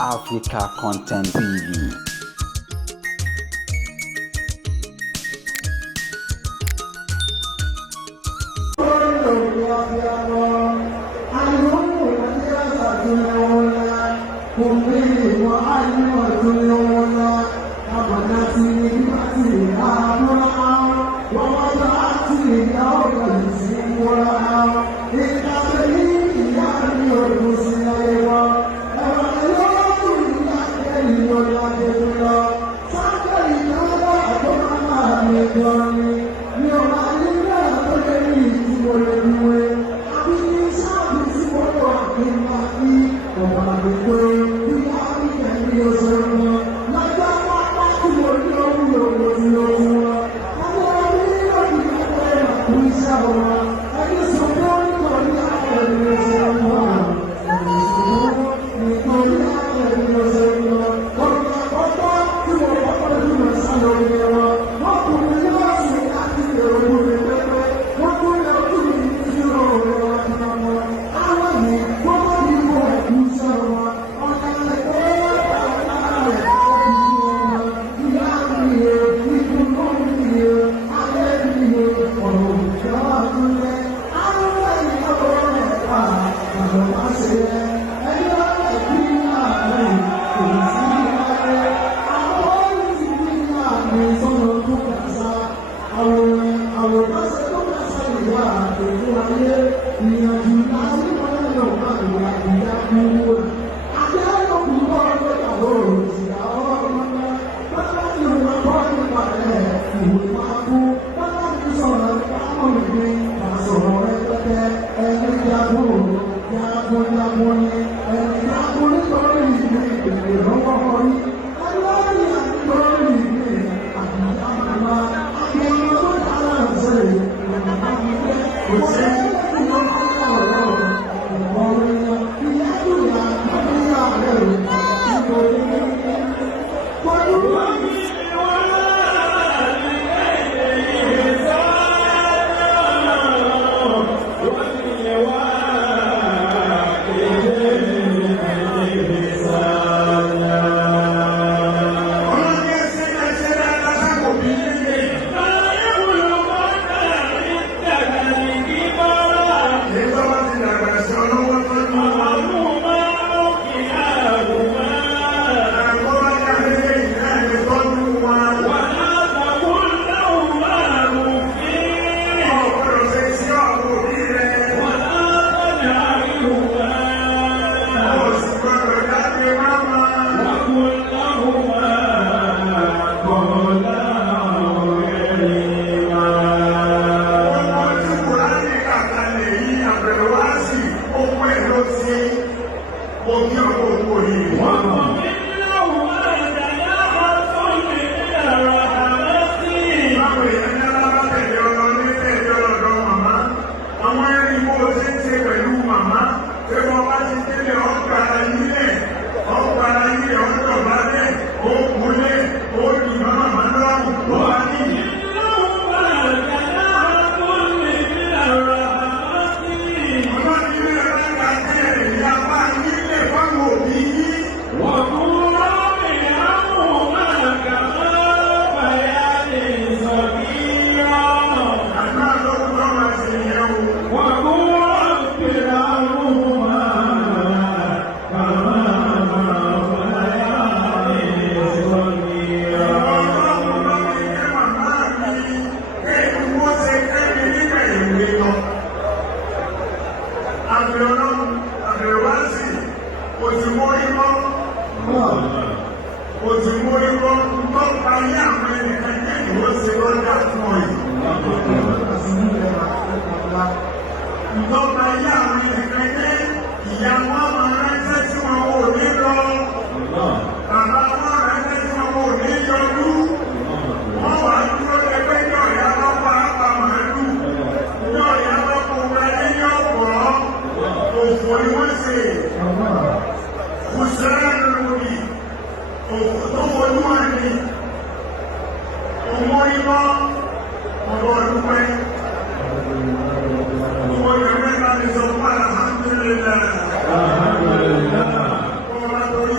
Africa Content TV. Alhamdulillah.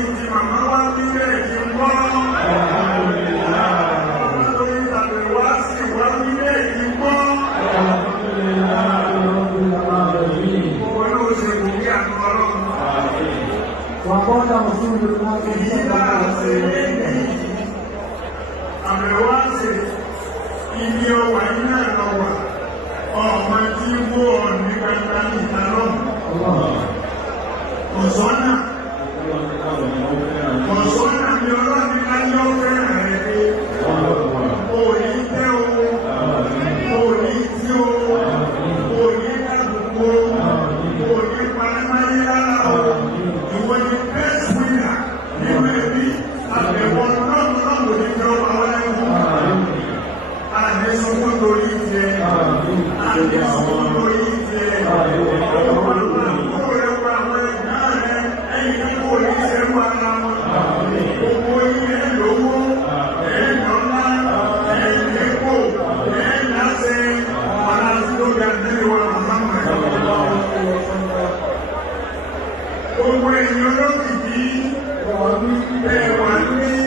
Alhamdulillah. وقال رسول الله صلى الله عليه وسلم àmẹ́wáṣe ibi ọwà iná lọ́wà ọmọ tí wó ọ̀nì gbangba ní ìtàlọ́mù ọ̀sọ́nà ni ọlọ́ni káyọ́ fẹ́ràn rẹ̀ dé òní tẹ́ owó òní tí owó òní kàdùkú òní pàdémáyé lára owó ìwọ ni best winner nínú ẹbí àbẹ̀wọ̀ lọ́wọ́ ní ìjọba àwọn ẹ̀kọ́ àdẹ́sọ́gbọ́n lórí ìjẹ́ àdẹ́sọ́gbọ́n lórí ìjẹ́ ọ̀pọ̀lọpọ̀ àwọn ẹ̀gbá rẹ̀ ẹ̀yìn kò ní ṣẹ́rú ara wọn owó ilẹ̀ lówó ẹ̀ẹ́dọ́lá ẹ̀ẹ́dẹ́kò ẹ̀ẹ́dásẹ́ ọ̀nà tí ó ga nílùú Muhammad gbogbo èèyàn lókìkí ẹ̀wà ní